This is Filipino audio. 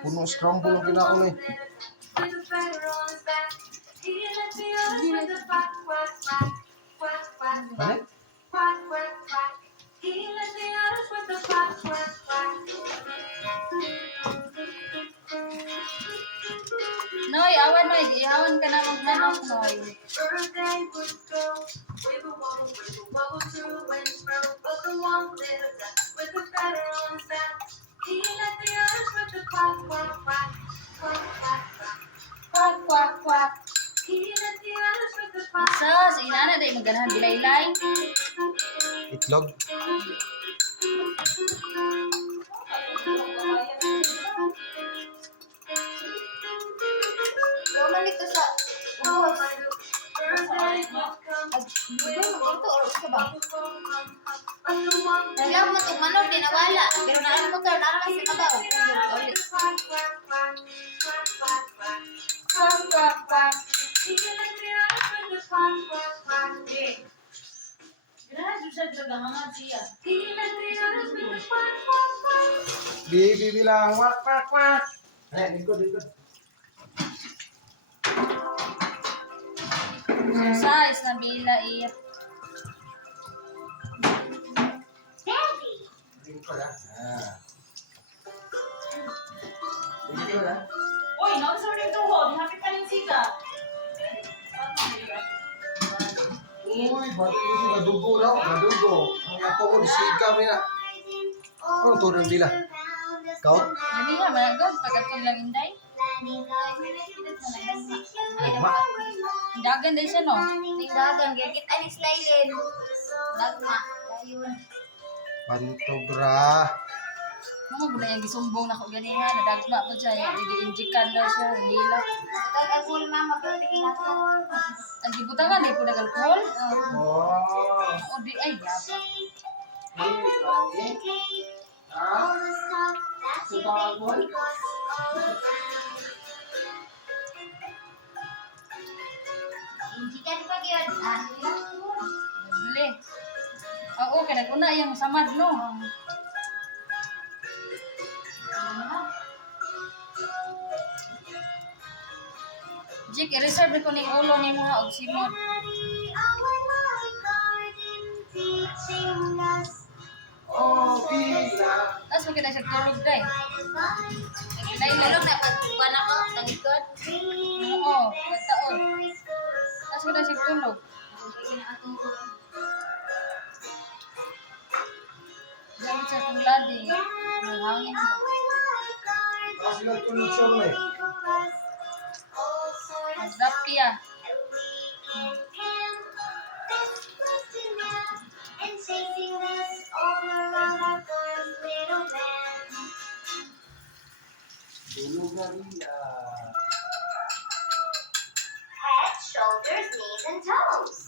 Puno scramble ang kinaon eh. Ano? Noy, awan Noy, ihawan ka na magmanok Noy. Quack, quack, quack. Sus, inana day maganahan bilaylay. Itlog. Bumalik ka sa ubos. Ito or usa ba? Nagyam mo itong manok, di nawala. Pero naan mo ito, naan lang sa kabaw. Ulit. Quack, quack, quack. Bibi bilang wak wak wak. Ikut. Size na bila iya. Ikut lah. Ikut lah. Uy, nausap rin ito ho. Hapit ka ng siga. Uy, ba't ito si Gadugo raw? Gadugo. Ang ako ko, sikam niya. Ano to rin bila? Kau? Jadi nga managod pagkatong lang inday. Nagma. Dagan day siya no. Tingdagan, gagit ay slaylin. Dagma. Ayun. Pantobra. Mga gula yung gisumbong na ko ganiha. Nadagma po siya. Nag-injikan daw siya. Hila. Tag-agul mama, pagtikin ako. Ang gibutangan eh po nag-alcohol. Oh. O di ay yapa. Injikan pa yun. Bili. Oo, kaya nag-una yung samad no. Jik, i-reserve ko ning ulo ni mga og simot. Oh, bila. Tapos magkita siya tulog day. Nagkilay Tulog na pagkuhan ako, tagikot. Oo, kataon. Tapos magkita siya tulog. Gamit sa tuladi. Hangin mo. Kasi nagtulog siya mo eh. Magdap kiya. Tulog na bila. Head, shoulders, knees, and toes.